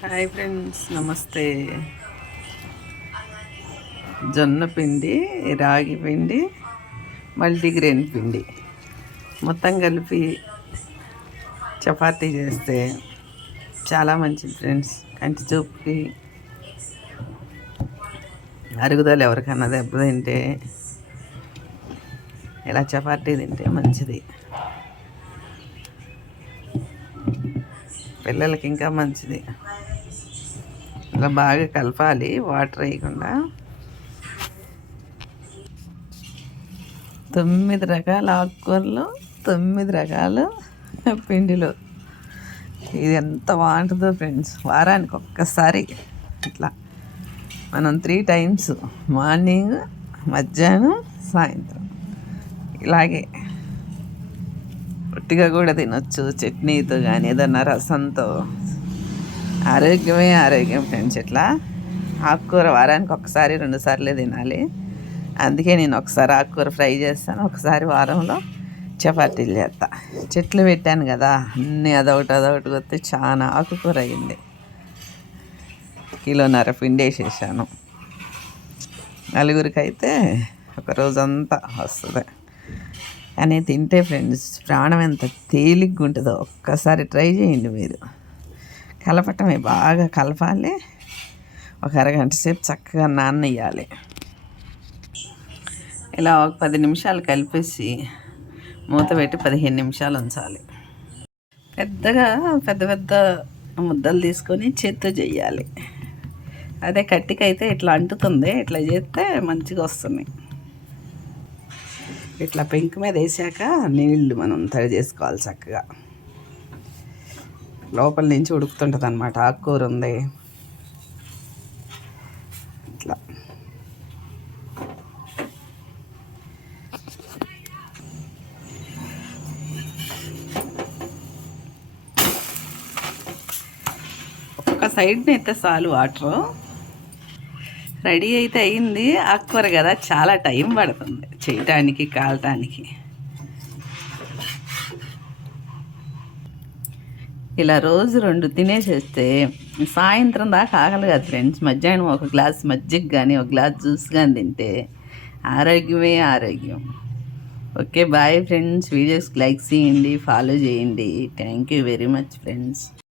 Hi friends, నమస్తే. జొన్న పిండి, రాగి పిండి, మల్టీగ్రెయిన్ పిండి మొత్తం కలిపి చపాతీ చేస్తే చాలా మంచిది ఫ్రెండ్స్. కంటి చూపుకి, అరుగుదల ఎవరికన్నా దెబ్బ తింటే ఇలా చపాతీ తింటే మంచిది. పిల్లలకి ఇంకా మంచిది. ఇలా బాగా కలపాలి, వాటర్ వేయకుండా. 9 రకాల ఆకుకూరలు, 9 రకాల పిండిలు. ఇది ఎంత బాగుంటుందో ఫ్రెండ్స్. వారానికి ఒక్కసారి ఇట్లా మనం 3 టైమ్స్, మార్నింగ్, మధ్యాహ్నం, సాయంత్రం ఇలాగే ఒట్టిగా కూడా తినొచ్చు, చట్నీతో కానీ ఏదన్నా రసంతో. ఆరోగ్యమే ఆరోగ్యం ఫ్రెండ్స్. ఇట్లా ఆకుకూర వారానికి ఒకసారి 2 సార్లే తినాలి. అందుకే నేను ఒకసారి ఆకుకూర ఫ్రై చేస్తాను, ఒకసారి వారంలో చపాతీలు చేస్తా. చెట్లు పెట్టాను కదా, అన్నీ అదొకటి కొత్తే చాలా ఆకుకూర అయింది. 1.5 కిలో పిండి వేసేసాను. 4గురికి అయితే ఒక రోజంతా వస్తుంది. కానీ తింటే ఫ్రెండ్స్ ప్రాణం ఎంత తేలిగ్గా ఉంటుందో ఒక్కసారి ట్రై చేయండి మీరు. కలపటమే, బాగా కలపాలి. ఒక అరగంట సేపు చక్కగా నాననియ్యాలి. ఇలా ఒక 10 నిమిషాలు కలిపేసి మూత పెట్టి 15 నిమిషాలు ఉంచాలి. పెద్ద పెద్ద ముద్దలు తీసుకొని చేత్తో చేయాలి. అదే కట్టికైతే ఇట్లా అంటుతుంది. ఇట్లా చేస్తే మంచిగా వస్తుంది. ఇట్లా పెంకు మీద వేసాక నీళ్లు మనం తడి చేసుకోవాలి చక్కగా. లోపల నుంచి ఉడుకుతుంటుంది అన్నమాట. ఆకుకూర ఉంది ఇట్లా. ఒక్క సైడ్ని అయితే చాలు వాటరు. రెడీ అయితే అయింది. ఆకుకూర కదా, చాలా టైం పడుతుంది చేయటానికి, కాలటానికి. ఇలా రోజు 2 తినేసేస్తే సాయంత్రం దాకా ఆగలి కదా ఫ్రెండ్స్. మధ్యాహ్నం ఒక గ్లాస్ మజ్జిగ కానీ, ఒక గ్లాస్ జ్యూస్ కానీ తింటే ఆరోగ్యమే ఆరోగ్యం. Okay, bye friends. వీడియోస్కి లైక్ చేయండి, ఫాలో చేయండి. Thank you very much friends.